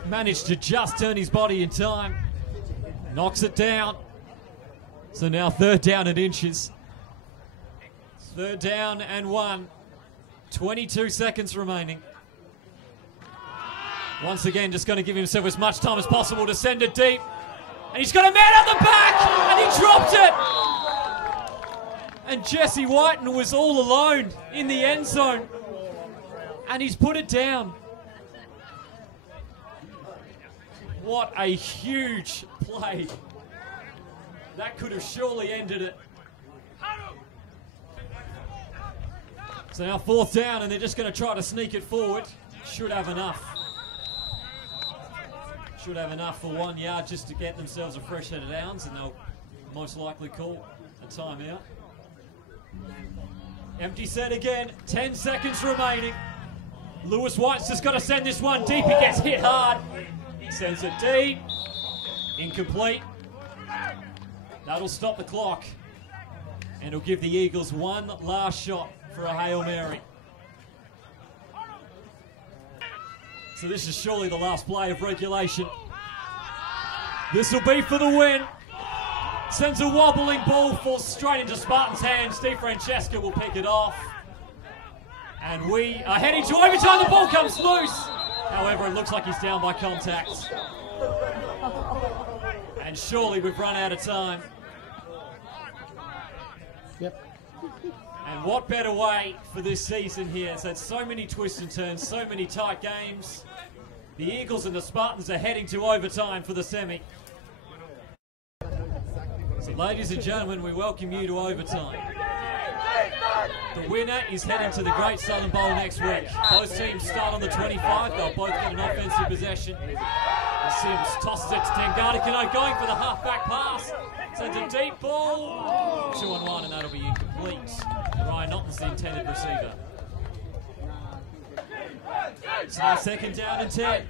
Managed to just turn his body in time. Knocks it down. So now 3rd down and inches. 3rd down and 1. 22 seconds remaining. Once again, just going to give himself as much time as possible to send it deep. And he's got a man at the back, and he dropped it. And Jesse Whiten was all alone in the end zone. And he's put it down. What a huge play. That could have surely ended it. So now 4th down, and they're just going to try to sneak it forward. Should have enough. Should have enough for 1 yard just to get themselves a fresh set of downs, and they'll most likely call a timeout. Empty set again, 10 seconds remaining. Lewis White's just got to send this one deep. He gets hit hard. Sends it deep. Incomplete. That'll stop the clock. And it'll give the Eagles one last shot for a Hail Mary. So this is surely the last play of regulation. This will be for the win. Sends a wobbling ball, falls straight into Spartans' hands. DeFrancesca will pick it off. And we are heading to overtime. The ball comes loose. However, it looks like he's down by contact. And surely we've run out of time. Yep. And what better way for this season here? It's had so many twists and turns, so many tight games. The Eagles and the Spartans are heading to overtime for the semi. So ladies and gentlemen, we welcome you to overtime. The winner is heading to the Great Southern Bowl next week. Both teams start on the 25. They'll both get an offensive possession. Sims tosses it to Tangata going for the halfback pass. Sends a deep ball. 2-on-1, and that'll be incomplete. Ryan Otten's the intended receiver. So now 2nd down and 10.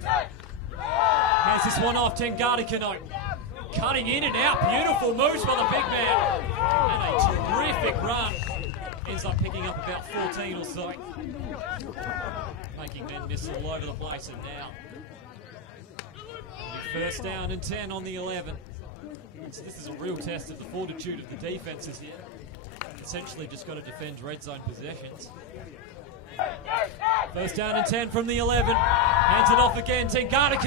Hands this one off, Tangata. Cutting in and out. Beautiful moves by the big man. And a terrific run. Ends up picking up about 14 or so. Making men miss all over the place, and now 1st down and 10 on the 11. So this is a real test of the fortitude of the defenses here. Essentially just got to defend red zone possessions. 1st down and 10 from the 11. Hands it off again. Tangata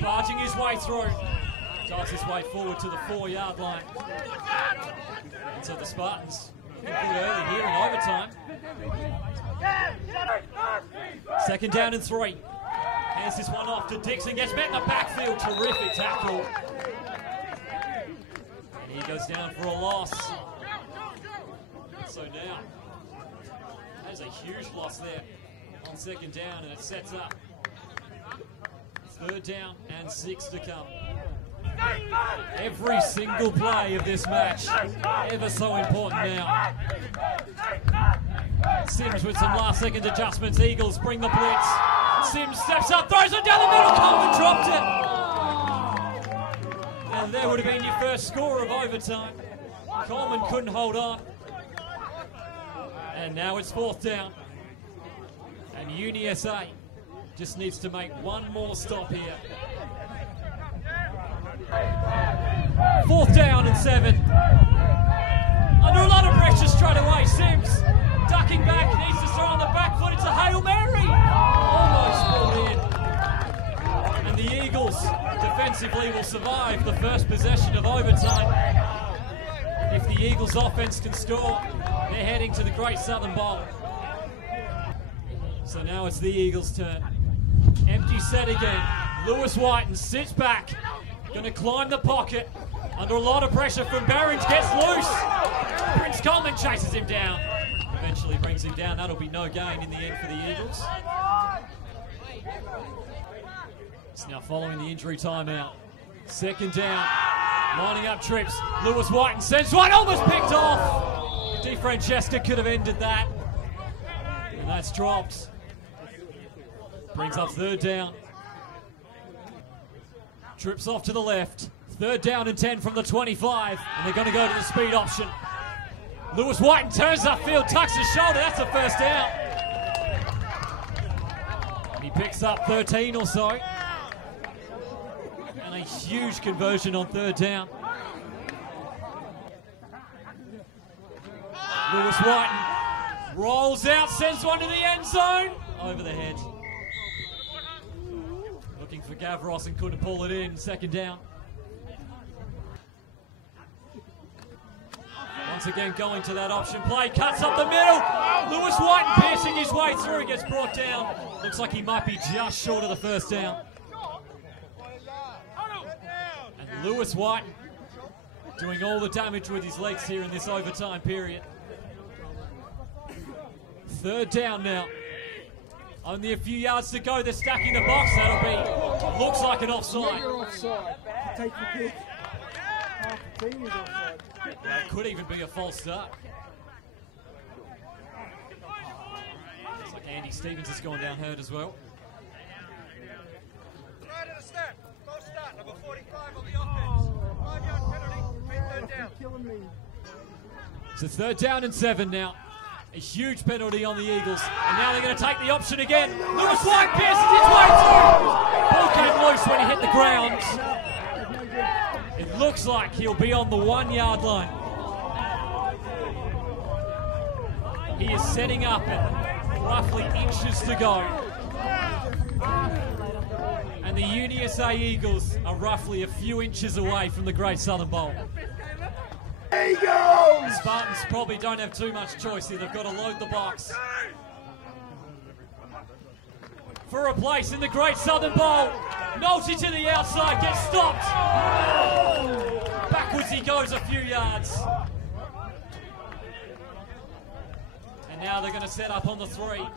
barging his way through. Drives his way forward to the 4-yard line. And so the Spartans looking good early here in overtime. 2nd down and 3. Hands this one off to Dixon. Gets met in the backfield. Terrific tackle. And he goes down for a loss. So now That is a huge loss there on second down, and it sets up third down and 6 to come. Every single play of this match, ever so important now. Sims with some last second adjustments. Eagles bring the blitz. Sims steps up, throws it down the middle. Coleman dropped it. And there would have been your first score of overtime. Coleman couldn't hold on. And now it's 4th down. And UniSA just needs to make one more stop here. 4th down and 7. Under a lot of pressure straight away. Sims ducking back, needs to throw on the back foot. It's a Hail Mary. Almost pulled in. And the Eagles defensively will survive the first possession of overtime. If the Eagles offense can score, they're heading to the Great Southern Bowl. So now it's the Eagles' turn. Empty set again. Lewis Whiten sits back. Going to climb the pocket. Under a lot of pressure from Barons. Gets loose. Prince Coleman chases him down. Eventually brings him down. That'll be no gain in the end for the Eagles. It's now following the injury timeout. 2nd down. Lining up trips. Lewis Whiten sends one. Almost picked off. DeFrancesca could have ended that. And that's dropped. Brings up 3rd down. Trips off to the left. 3rd down and 10 from the 25. And they're going to go to the speed option. Lewis Whiten turns upfield, tucks his shoulder. That's a 1st down. And he picks up 13 or so. And a huge conversion on 3rd down. Lewis Whiten rolls out, sends one to the end zone. Over the head. Looking for Gavros and couldn't pull it in. 2nd down. Once again going to that option play. Cuts up the middle. Lewis Whiten piercing his way through. He gets brought down. Looks like he might be just short of the 1st down. And Lewis Whiten doing all the damage with his legs here in this overtime period. 3rd down now. Only a few yards to go. They're stacking the box. That'll be, looks like an offside. You're offside. Take your pick. Half the team is offside. That could even be a false start. Looks like Andy Stevens has gone down hurt as well. Right at the snap. False start, number 45 on the offense. 5-yard penalty. 3rd down. Killing me. So 3rd down and 7 now. A huge penalty on the Eagles. And now they're going to take the option again. Lewis White pierces his way through. Ball came loose when he hit the ground. It looks like he'll be on the 1-yard line. He is setting up at roughly inches to go. And the UniSA Eagles are roughly a few inches away from the Great Southern Bowl. Eagles! Spartans probably don't have too much choice here. They've got to load the box. For a place in the Great Southern Bowl. Nolte to the outside, gets stopped. Backwards he goes a few yards. And now they're going to set up on the 3.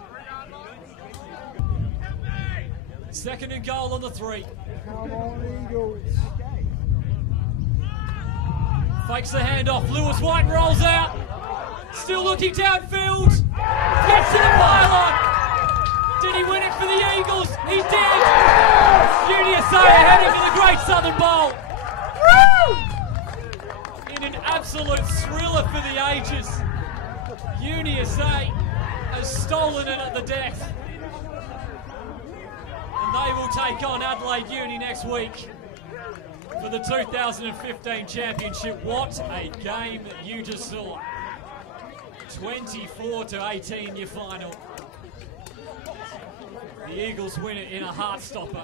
2nd and goal on the 3. Come on, Eagles. Fakes the handoff. Lewis Whiten rolls out. Still looking downfield. Gets to the pylon. Did he win it for the Eagles? He did. UniSA are heading to the Great Southern Bowl. In an absolute thriller for the ages. UniSA has stolen it at the death. And they will take on Adelaide Uni next week for the 2015 championship. What a game that you just saw. 24-18 your final. The Eagles win it in a heart stopper.